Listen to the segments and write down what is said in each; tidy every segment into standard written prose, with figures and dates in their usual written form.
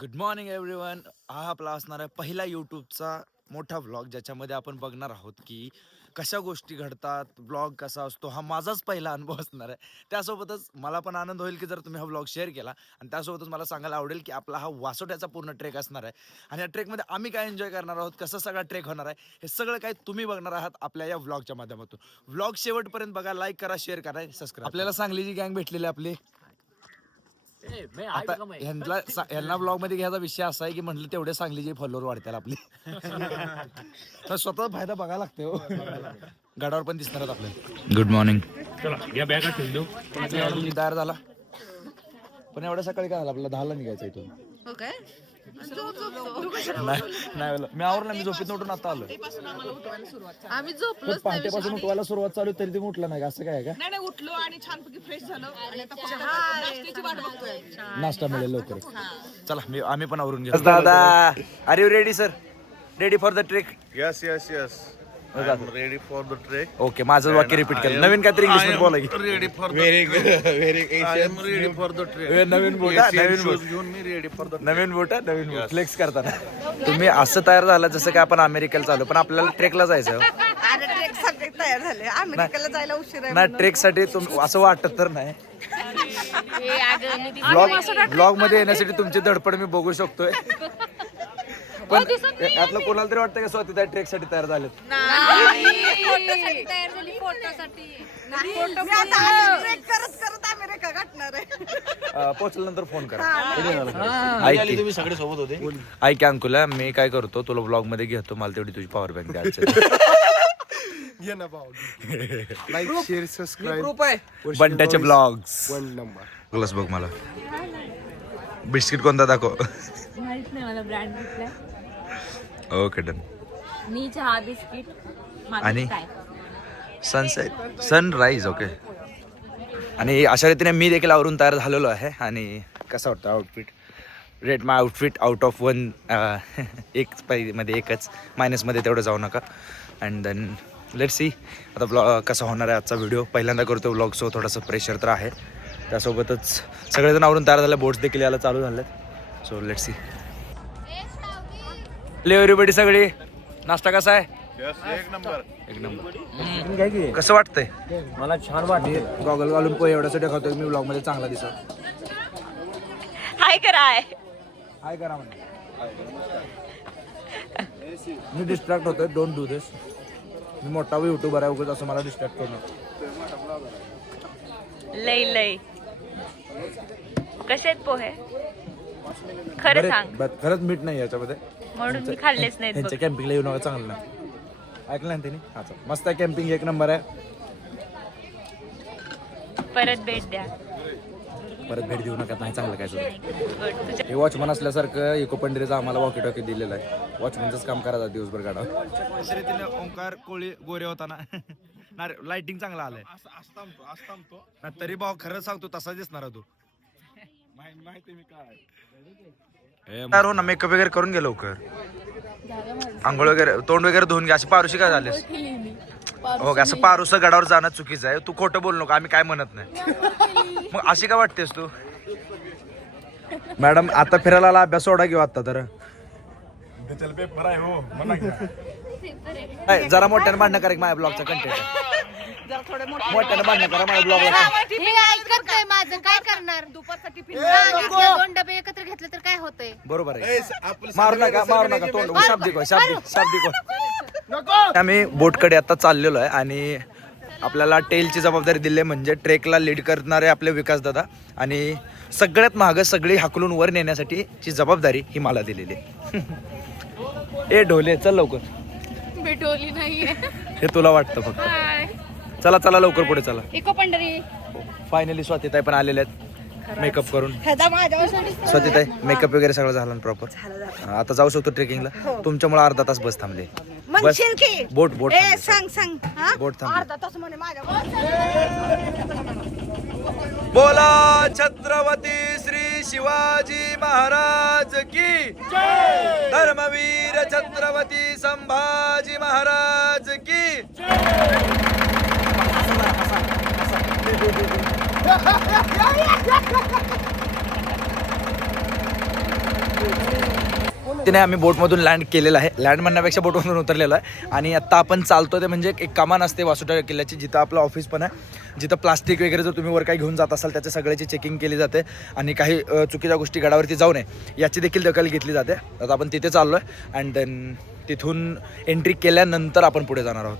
Good morning everyone. हा आपला असणार आहे पहिला यूट्यूबचा मोठा व्लॉग, ज्याच्यामध्ये आपण बघणार आहोत की कशा गोष्टी घडतात, व्लॉग कसा असतो. हा माझाच पहिला अनुभव असणार आहे. त्यासोबतच मला पण आनंद होईल की जर तुम्ही हा व्लॉग शेअर केला, आणि त्यासोबतच मला सांगायला आवडेल की आपला हा वासोट्याचा पूर्ण ट्रेक असणार आहे. आणि या ट्रेकमध्ये आम्ही काय एन्जॉय करणार आहोत, कसं सगळा ट्रेक होणार आहे, हे सगळं काही तुम्ही बघणार आहात आपल्या या व्लॉगच्या माध्यमातून. व्लॉग शेवटपर्यंत बघा, लाईक करा, शेअर करा, सबस्क्राईब. आपल्याला सांगलीची गँग भेटलेली आपली. आता ह्यांना ब्लॉग मध्ये घ्यायचा विषय असा आहे की म्हटलं तेवढे सांगलीचे फॉलोअर वाढतात आपले. तर स्वतः फायदा बघायला लागते हो. गडावर पण दिसणार आहेत आपल्याला. Good morning. तयार झाला, पण एवढ्या सकाळी काय झालं, आपल्याला 10ला निघायचं इथून. हो काय? नाही मी आवरला, मी झोपेत उठून आता आलो. आम्ही झोपलोच पहाटेपासून उठवायला सुरुवात चालू तरी तुम्ही उठला नाही, असं काय आहे का? नाही उठलो आणि छानपैकी फ्रेश झालो आणि आता फक्त नाश्त्याची वाट बघतोय. नाश्ता मिळेल लवकर. चला आम्ही पण आवरून घेऊ. दादा, are you ready sir? Ready for the trek? Yes. I'm ready for the trek. Okay, माझं वाक्य रिपीट केलं. नवीन काहीतरी इंग्लिश मध्ये बोला की. Ready for the very good, very I am ready for the trek. Naveen boat, Asian shoes घेऊन मी ready for the नवीन बोट फ्लेक्स करताना. तुम्ही असं तयार झाला जसं की आपण अमेरिकेला चालू, पण आपल्याला ट्रेकला जायचं. अरे ट्रेक साठी तयार झाले, अमेरिकेला जायला उशीर आहे. ना ट्रेक साठी असं वाटत तर नाही. ब्लॉग मध्ये येण्यासाठी तुमची धडपड मी बघू शकतोय. पण यातलं कोणाला तरी वाटतं का स्वतः ट्रेक साठी तयार झाले? अमेरिका गाठणार आहे. पोहोचल्यानंतर फोन करा. तुम्ही सगळे सोबत होते. ऐक अंकुला, मी काय करतो, तुला ब्लॉग मध्ये घेतो, मला तेवढी तुझी पॉवर बँक द्यायची. like, share, subscribe. बंट्याचे ब्लॉग्स. One number. ग्लास बघ मला. बिस्किट कोणता दाखव. माहित नाही मला ब्रँड कुठला. Okay done. मी चहा बिस्किट आणि सनसेट सनराईज. ओके. आणि अशा रीतीने मी देखील आवरून तयार झालेलो आहे. आणि कसं वाटतं outfit? Rate my outfit out of 1. एक मध्ये एकच, मायनसमध्ये तेवढं जाऊ नका. अँड देन लेट्स सी आता ब्लॉग कसा होणार आहे. आजचा व्हिडिओ पहिल्यांदा करतो ब्लॉग, सो थोडंसं प्रेशर तर आहे. त्यासोबतच सगळेजण आवरून तयार झाले, बोट्स देखील यायला चालू झाले. So let's see. एव्हरीबडी सगळी, नाश्ता कसा आहे? एक नंबर. एक नंबर. कसं वाटतंय? मला छान वाटते. गॉगल घालून पोहे एवढ्यासाठी खातोय मी, ब्लॉग मध्ये चांगला दिसत. हाय कराय. हाय करा म्हणजे मी डिस्ट्रॅक्ट होतोय. डोंट डू दिस. मी मोठा युट्यूबर आहे, उगाच असं मला डिस्ट्रॅक्ट करू. लय कसे आहेत पोहे? खरं सांग, खरंच मीठ नाही याच्यामध्ये, म्हणून मी खाल्लेच नाहीत बघ. त्यांच्या कॅम्पिंगला येऊ नका, चांगलं नाही. ऐकलं ना त्यांनी? हा, मस्त आहे कॅम्पिंग, एक नंबर आहे. परत भेट द्या. परत भेट देऊ नका, नाही चांगलं काय सुद्धा. Good. तुझ्या हे वॉचमन असल्यासारखं इको पंढरीचा आम्हाला वॉकी टॉकी दिलेलं आहे. वॉचमनचंच काम करायचं दिवसभर गाडा. शर्यतीने ओंकार कोळी गोरे होता ना, लाइटिंग चांगला आलाय. तरी भाऊ खरं सांगतो तसा दिसणार तू. यार हो ना, मेकअप वगैरे करून घे लवकर. आंघोळ वगैरे, तोंड वगैरे धुवून घे. अशी पारुशी काय झालीस? हो का, असं पारुस गडावर जाणं चुकीचं आहे. तू खोटं बोलू नको, आम्ही काय म्हणत नाही. मग अशी काय वाटतेस तू? मॅडम आता फिरायला आला, अभ्यास सोडा घेऊ आता तर. जरा मोठ्याने भांडणं करा माझ्या ब्लॉगचा कंटेंट. मोठ्याने भांडणं करा माझ्या ब्लॉगला. हे ऐकतोय माझं, काय करणार? दुपारसाठी दोन डबे एकत्र घेतले तर काय होतंय? बरोबर आहे. मारू नका तोंड. शाब्दिक. आम्ही बोटकडे आता चाललेलो आहे आणि आपल्याला टेलची जबाबदारी दिली आहे, म्हणजे ट्रेकला लीड करणारे आपले विकास दादा. आणि सगळ्यात महाग सगळी हाकलून वर नेण्यासाठी ची जबाबदारी ही मला दिलेली आहे. ए ढोले, चल लवकर. भेटवली नाहीये. हे तुला वाटतं फक्त. चला लवकर पुढे चला. इको पंढरी. फायनली स्वातीताई पण आलेले आहेत मेकअप करून. स्वातीताई मेकअप वगैरे सगळं झालं ना प्रॉपर? आता जाऊ शकतो ट्रेकिंगला. तुमच्यामुळे अर्धा तास बस थांबले. बस बोट सांग बोट थांबले. अर्धा तास म्हणे माझ्या. बोला छत्रपती श्री शिवाजी महाराज की जय. धर्मवीर छत्रपती संभाजी महाराज की जय. पद्धतीने आम्ही बोटमधून लँड केलेलं आहे. लँड म्हणण्यापेक्षा बोटमधून उतरलेलो आहे. आणि आत्ता आपण चालतो ते म्हणजे एक कमान असते वासोटा किल्ल्याची, जिथं आपलं ऑफिस पण आहे, जिथं प्लास्टिक वगैरे जर तुम्ही वर काही घेऊन जात असाल त्याच्या सगळ्याची चेकिंग केली जाते आणि काही चुकीच्या गोष्टी गडावरती जाऊ नये याची देखील दखल घेतली जाते. आता आपण तिथे चाललो आहे अँड देन तिथून एंट्री केल्यानंतर आपण पुढे जाणार आहोत.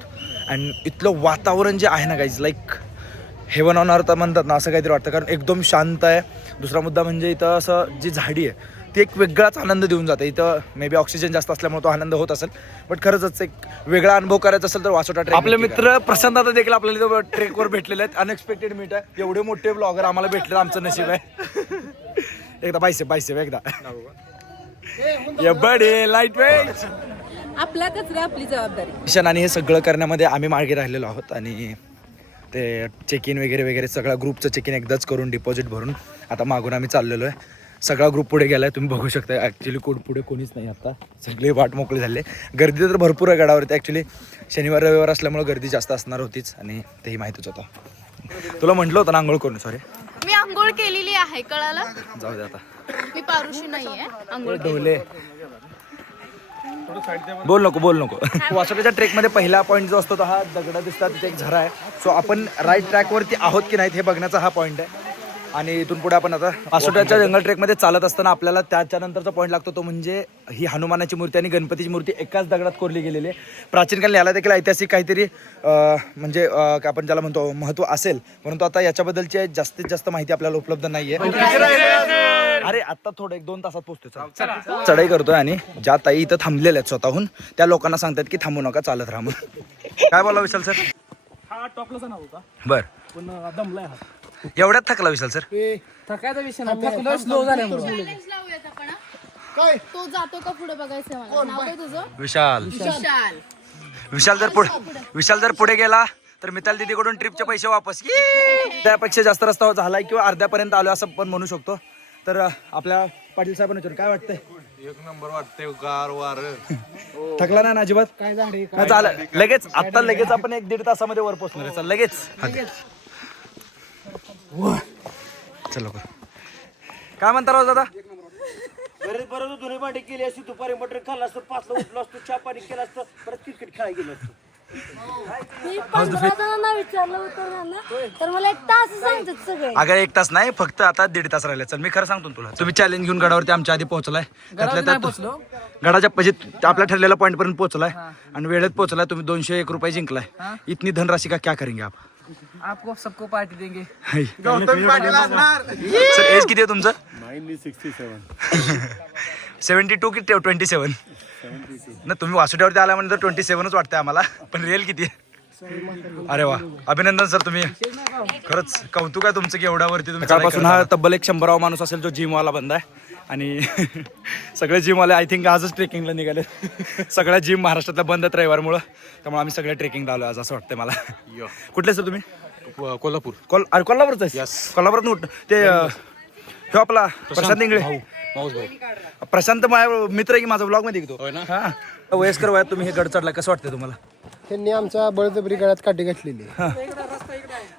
अँड इथलं वातावरण जे आहे ना guys, like heaven on earth म्हणतात ना, असं काहीतरी वाटतं, कारण एकदम शांत आहे. दुसरा मुद्दा म्हणजे इथं असं जी झाडी आहे ती एक वेगळाच आनंद देऊन जाते. इथं मे बी ऑक्सिजन जास्त असल्यामुळे तो आनंद होत असेल, बट खरंच एक वेगळा अनुभव करायचा असेल तर वासोटा ट्रेक. आपले मित्र प्रशांत दादा देखील आपल्याला इथं ट्रेकवर भेटलेले आहेत. अनएक्सपेक्टेड मीट आहे. एवढे मोठे ब्लॉगर आम्हाला भेटले, आमचं नशीब आहे. एकदा बायसेप एकदा या बडे लाईट वेट. आपला कचरा आपली जबाबदारी. आणि हे सगळं करण्यामध्ये आम्ही मागे राहिलेलो आहोत आणि ते चेक इन वगैरे सगळा ग्रुपचं चेक इन एकदाच करून डिपॉझिट भरून आता मागून आम्ही चाललेलो आहे. सगळा ग्रुप पुढे गेला आहे, तुम्ही बघू शकता. ॲक्च्युली पुढे कोणीच नाही, आता सगळे वाट मोकळी झाले. गर्दी तर भरपूर आहे गडावरती. ॲक्च्युली शनिवार रविवार असल्यामुळे गर्दी जास्त असणार होतीच आणि तेही माहितीच होतं. तुला म्हटलं होतं ना आंघोळ करून. सॉरी, मी आंघोळ केलेली आहे, कळालं. जाऊ दे आता, मी पारुशी नाहीये. आंघोळ ढोले बोल नको. वासोट्याच्या ट्रेकमध्ये पहिला पॉईंट जो असतो तो हा दगड दिसतात, तिथे एक झरा आहे. सो आपण राईट ट्रॅकवरती आहोत की नाहीत हे बघण्याचा हा पॉईंट आहे. आणि इथून पुढे आपण आता वासोट्याच्या जंगल ट्रेकमध्ये चालत असताना आपल्याला त्याच्यानंतरचा पॉईंट लागतो तो म्हणजे ही हनुमानाची मूर्ती आणि गणपतीची मूर्ती एकाच दगडात कोरली गेलेली आहे. प्राचीन काळी याला देखील ऐतिहासिक काहीतरी म्हणजे आपण ज्याला म्हणतो महत्त्व असेल, परंतु आता याच्याबद्दलची जास्तीत जास्त माहिती आपल्याला उपलब्ध नाहीये. अरे आता थोडं 1-2 तासात पोहोचतो. चढाई करतोय आणि ज्या ताई इथं थांबलेल्या आहेत स्वतःहून त्या लोकांना सांगतात की थांबू नका, चालत राहा. काय बोला विशाल सर? हा टॉपलाचा नाव होता बर, पण दमलाय हा. एवढ्यात थकला विशाल सर? थकायचा विषय नाही, स्लो झाल्यामुळे. लावूयात आपण. काय तो जातो का पुढे बघायचं मला. नाव काय तुझं? विशाल. विशाल जर पुढे गेला तर मिताल दीदीकडून ट्रिपचे पैसे वापस. त्यापेक्षा जास्त रस्ता झालाय किंवा अर्ध्यापर्यंत आलो असं पण म्हणू शकतो. तर आपल्या पाटील साहेबांना विचारू काय वाटतंय? एक नंबर वाटतंय, गार वार. थकला नाही ना अजिबात? काय झाडे चालेल, लगेच आता लगेच आपण 1-1.5 तासामध्ये वर पोहोचणार आहे. लगेच चलो. काय म्हणता राव दादा? परत धुणे भांडी केली असती, दुपारी मटण खाल्लं असतं, 5ला उठलो असतो, चहा पाणी केलं असतं, परत क्रिकेट खेळायला गेलो असतो. मी 15 जणांना विचारलं होतं ना, तर मला 1 तास सांगतात सगळे. अगं 1 तास नाही, फक्त आता 1.5 तास राहिले. चल मी खरं सांगतो तुला, तुम्ही चॅलेंज घेऊन गडावरती आमच्या आधी पोहोचलाय. गडाच्या म्हणजे आपल्या ठरलेल्या पॉईंट पर्यंत पोहोचलाय आणि वेळेत पोहोचलाय. तुम्ही 201 रुपये जिंकलाय. इतनी धनराशि का क्या करेंगे आप? आपको सबको पार्टी देंगे. सर एज किती आहे तुमचं? 72 की 27? ना तुम्ही वासुट्यावरती आल्यानंतर 27च वाटतंय आम्हाला, पण रिअल किती आहे? अरे वा, अभिनंदन सर. तुम्ही खरंच कौतुक आहे तुमचं की एवढ्यावरती तुम्ही. कालपासून हा तब्बल 100वा माणूस असेल जो जिमवाला बंद आहे आणि सगळे जिमवाले आय थिंक आजच ट्रेकिंगला निघाले. सगळ्या जिम महाराष्ट्रातल्या बंद आहेत रविवारमुळं, त्यामुळे आम्ही सगळ्या ट्रेकिंगला आलो आज असं वाटतंय मला. कुठले सर तुम्ही? कोल्हापूर. कोल्हापूरच आहे? कोल्हापुरात उठ ते हे आपला प्रशांत इंगळे. प्रशांत माझा मित्र आहे की माझा ब्लॉग मध्ये घेतो. हा, वयस्कर वयात तुम्ही हे गड चढला, कसं वाटतं तुम्हाला? त्यांनी आमच्या बळजबरी गळ्यात काठी घातलेली.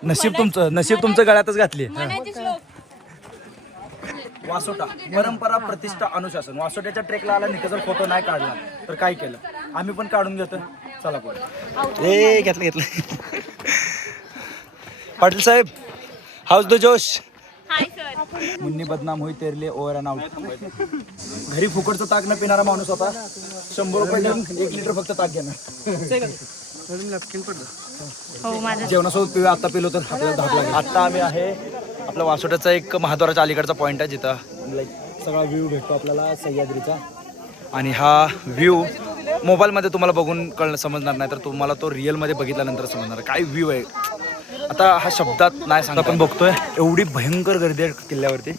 नशीब तुमचं गळ्यातच घातली. वासोटा परंपरा, प्रतिष्ठा, अनुशासन. वासोट्याच्या ट्रेकला आला नाही जर फोटो नाही काढला तर काय केलं? आम्ही पण काढून घेतो. चला पुढे. घेतलं. पाटील साहेब, हाऊस द जोश. मुन्नी बदनाम होई तेरले ओव्हर अँड आउट. घरी फुकटचं ताक न पिणारा माणूस होता. 100 रुपये देऊन 1 लिटर फक्त ताक घेणार. जेवणासोबत पिऊया. आता पिलो तर आपल्याला धाप लागेल. आता आम्ही आहे आपल्या वासोट्याचा एक महाद्वाराच्या अलीकडचा पॉईंट आहे जिथं लाईक सगळा व्ह्यू भेटतो आपल्याला सह्याद्रीचा. आणि हा व्ह्यू मोबाईलमध्ये तुम्हाला बघून समजणार नाही, तर तुम्हाला तो रिअलमध्ये बघितल्यानंतर समजणार काय व्ह्यू आहे. आता हा शब्दात नाही सांगता. आपण बघतोय एवढी भयंकर गर्दी आहे किल्ल्यावरती.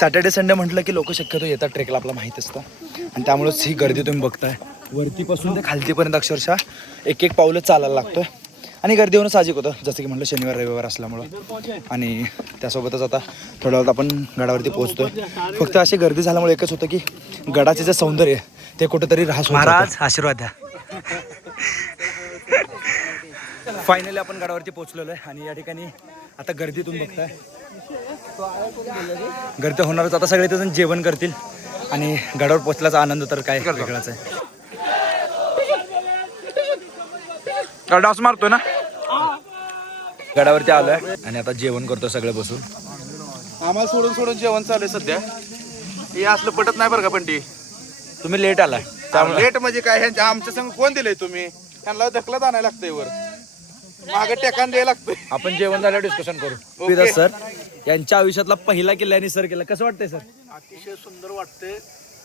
सॅटर्डे संडे म्हटलं की लोक शक्यतो येतात ट्रेकला, आपला माहीत असतं. आणि त्यामुळेच ही गर्दी तुम्ही बघताय. वरतीपासून ते खालतीपर्यंत अक्षरशः 1-1 पावलं चालायला लागतोय. आणि गर्दी होणं साहजिक होतं, जसं की म्हटलं शनिवार रविवार असल्यामुळं. आणि त्यासोबतच आता थोड्या वेळात आपण गडावरती पोहोचतोय. फक्त अशी गर्दी झाल्यामुळे एकच होतं की गडाचे जे सौंदर्य ते कुठंतरी राहस. महाराज आशीर्वाद द्या. फायनली आपण गडावरती पोहोचलेलो आहे आणि या ठिकाणी आता गर्दी तुम्ही बघताय. गर्दी होणारच. आता सगळे जण जेवण करतील आणि गडावर पोचल्याचा आनंद तर काय वेगळाच आहे. डास मारतोय ना. गडावरती आलोय आणि आता जेवण करतो सगळे बसून. आम्हाला सोडून सोडून जेवण चालू आहे सध्या. हे असलं पटत नाही बरं का. पण तुम्ही लेट आलाय लेट म्हणजे काय, ह्यांच्या आमच्या संग कोण दिलंय तुम्ही? त्यांना ढकलत आणायला लागतंय वर, मागे टेकान द्यायला लागतंय. आपण जेवण झाल्यावर डिस्कशन करू. पिदा सर यांच्या आयुष्यातला पहिला किल्ला आणि सर केला, कसं वाटतंय सर? अतिशय सुंदर वाटते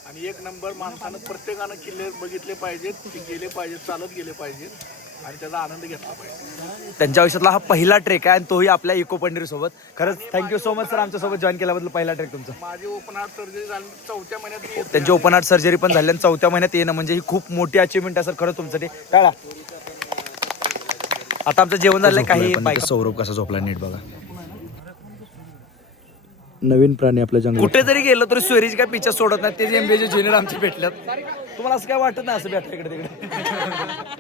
आणि एक नंबर. माणसानं प्रत्येकानं किल्ले बघितले पाहिजेत, ते गेले पाहिजेत, चालत गेले पाहिजेत आणि त्याचा आनंद घेतला पाहिजे. त्यांच्या आयुष्यातला हा पहिला ट्रेक आहे आणि तोही आपल्या इको पंढरी सोबत. खरंच थँक्यू सो मच सर आमच्या सोबत जॉईन केल्याबद्दल. पहिला ट्रेक तुमचा. माझी ओपन हार्ट सर्जरी झाली 4थ्या महिन्यात. त्यांची ओपन हार्ट सर्जरी पण झाली आणि 4थ्या महिन्यात येणं म्हणजे ही खूप मोठी अचिव्हमेंट आहे सर खरंच तुमच्यासाठी. टाळा. आता आमचं जेवण झालंय. काही सौरभ कसा झोपला नीट बघा. नवीन प्राणी आपल्या जंगलात कुठे जरी गेलो तरी स्वेरीज काय पिक्चर सोडत नाही. ते एमबीचे ज्युनियर आमचे भेटल्यात. तुम्हाला असं काय वाटत नाही असं भेटलं इकडे तिकडे?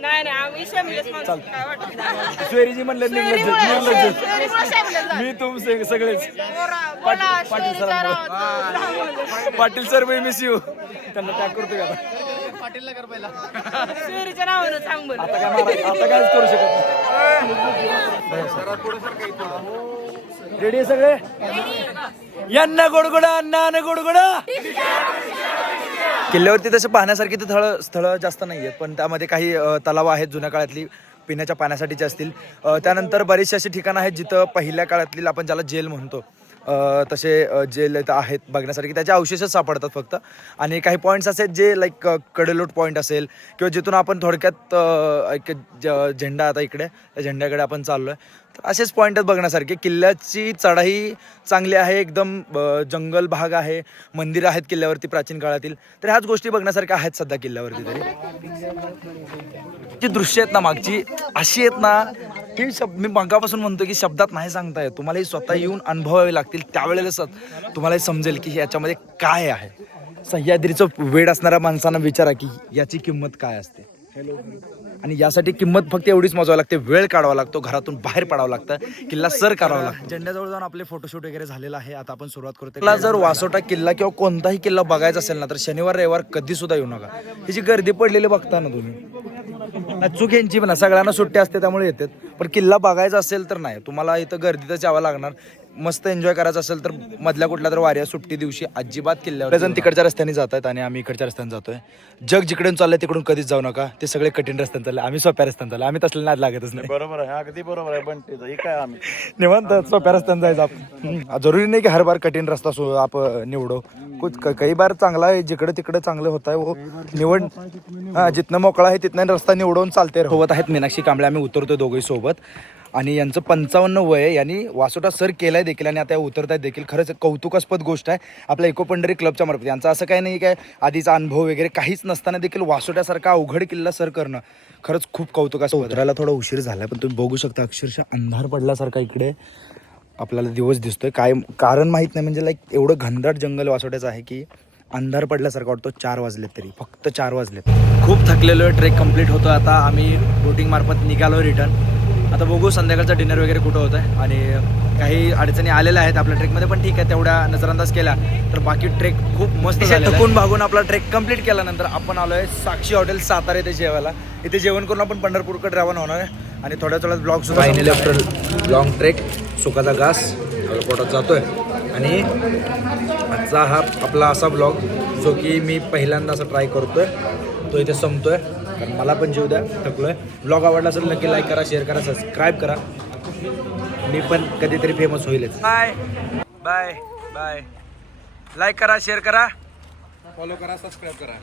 नाही आम्ही काय वाटत नाही. स्वेरीजी म्हणले मी तुम सगळेच Patil sir me miss you. त्यांना टॅग करतो का पाटीलला कर पहिला. सुरीच्या नावानं सांग बरं. आता कायच करू शकत नाही. रेडी सगळे? यांना गोडगोडा अण्णा गोडगोडा. किल्ल्यावरती तसं पाहण्यासारखी तर स्थळं जास्त नाही आहेत, पण त्यामध्ये काही तलाव आहेत जुन्या काळातली पिण्याच्या पाण्यासाठीचे असतील. त्यानंतर बरीचशी अशी ठिकाणं आहेत जिथं पहिल्या काळातली आपण ज्याला जेल म्हणतो तसे जेल इथं आहेत बघण्यासारखी. त्याचे अवशेषच सापडतात फक्त. आणि काही पॉईंट्स असे जे लाईक कडेलोट पॉईंट असेल किंवा जिथून आपण थोडक्यात एक झेंडा आता इकडे त्या झेंड्याकडे आपण चाललो आहे. तर असेच पॉईंट आहेत बघण्यासारखे. किल्ल्याची चढाई चांगली आहे, एकदम जंगल भाग आहे, मंदिरं आहेत किल्ल्यावरती प्राचीन काळातील. तर ह्याच गोष्टी बघण्यासारख्या आहेत सध्या किल्ल्यावरती. तरी जी दृश्य आहेत ना मागची अशी आहेत ना की मी मगापासून म्हणतो की शब्दात नाही सांगता येत. तुम्हाला ही स्वतः येऊन अनुभवावे लागतील. त्यावेळेला तुम्हाला हे समजेल की याच्यामध्ये काय आहे. सह्याद्रीचं वेड असणाऱ्या माणसांना विचारा की याची किंमत काय असते. आणि यासाठी किंमत फक्त एवढीच मोजावी लागते. वेळ काढावा लागतो, घरातून बाहेर पडावं लागतं, किल्ला सर करावा लागतो. झेंड्याजवळ जाऊन आपले फोटोशूट वगैरे झालेलं आहे. आता आपण सुरुवात करतो. किल्ला जर वासोटा किल्ला किंवा कोणताही किल्ला बघायचा असेल ना तर शनिवार रविवार कधी सुद्धा येऊ नका. ही जी गर्दी पडलेली बघता ना तुम्ही, चूक यांची पण सगळ्यांना सुट्टी असते त्यामुळे येतात. पण किल्ला बघायचा असेल तर नाही, तुम्हाला इथं गर्दीतच यावं लागणार. मस्त एन्जॉय करायचं असेल तर मधल्या कुठल्या तर वाऱ्या सुट्टी दिवशी अजिबात किल्ल्यावर जण तिकडच्या रस्त्याने जात आहेत आणि आम्ही इकडच्या रस्त्याने जातोय. जग जिकडून चाललंय तिकडून कधीच जाऊ नका. ते सगळे कठीण रस्त्याने चालले, आम्ही सोप्या रस्त्याने चालले. आम्ही तसले नाद लागतच नाही. बरोबर आहे, अगदी बरोबर आहे. पण ते काय आम्ही निवांत सोप्या रस्त्याने जायचं आपण. जरुरी नाही की हर बार कठीण रस्ता आपण निवडो. काही बार चांगला आहे, जिकडे तिकडे चांगलं होत आहे निवड. जिथनं मोकळा आहे तिथनं रस्ता निवडून चालते. सोबत आहेत मीनाक्षी कांबळे, आम्ही उतरतोय दोघंही सोबत. आणि यांचं 55 वय आहे. यांनी वासोटा सर केलाय देखील आणि आता उतरत आहेत देखील. खरंच कौतुकास्पद गोष्ट आहे आपल्या इको पंढरी क्लबच्या मार्फत. यांचं असं काही नाही काय आधीचा अनुभव वगैरे काहीच नसताना देखील वासोट्यासारखा अवघड किल्ला सर करणं खरंच खूप कौतुकास्पद. उतरायला थोडा उशीर झाला पण तुम्ही बघू शकता अक्षरशः अंधार पडल्यासारखा इकडे आपल्याला दिवस दिसतोय. काय कारण माहीत नाही, म्हणजे लाईक एवढं घनदाट जंगल वासोट्याचं आहे की अंधार पडल्यासारखा वाटतो. 4 वाजलेत तरी, फक्त 4 वाजलेत. खूप थकलेलो आहे. ट्रेक कंप्लीट होतो. आता आम्ही बोटिंग मार्फत निघालो रिटर्न. आता बघू संध्याकाळचा डिनर वगैरे कुठं होतं आहे. आणि काही अडचणी आलेल्या आहेत आपल्या ट्रेकमध्ये, पण ठीक आहे, तेवढ्या नजरअंदाज केला तर बाकी ट्रेक खूप मस्त झाला. थकून भागून आपला ट्रेक कंप्लीट केल्यानंतर आपण आलो आहे साक्षी हॉटेल सातारा इथे जेवायला. इथे जेवण करून आपण पंढरपूरकडे रवाना होणार आहे. आणि थोड्या ब्लॉग सुद्धा फायनली आफ्टर लॉंग ट्रेक सुखाचा घास पोटात जातोय. आणि आजचा हा आपला असा ब्लॉग जो की मी पहिल्यांदा असा ट्राय करतोय तो इथे संपतोय. कारण मला पण जीव द्या, थकलोय. ब्लॉग आवडला असेल नक्की लाईक करा, शेअर करा, सबस्क्राईब करा. मी पण कधीतरी फेमस होईलच. Bye bye bye. लाईक करा, शेअर करा, फॉलो करा, सबस्क्राईब करा.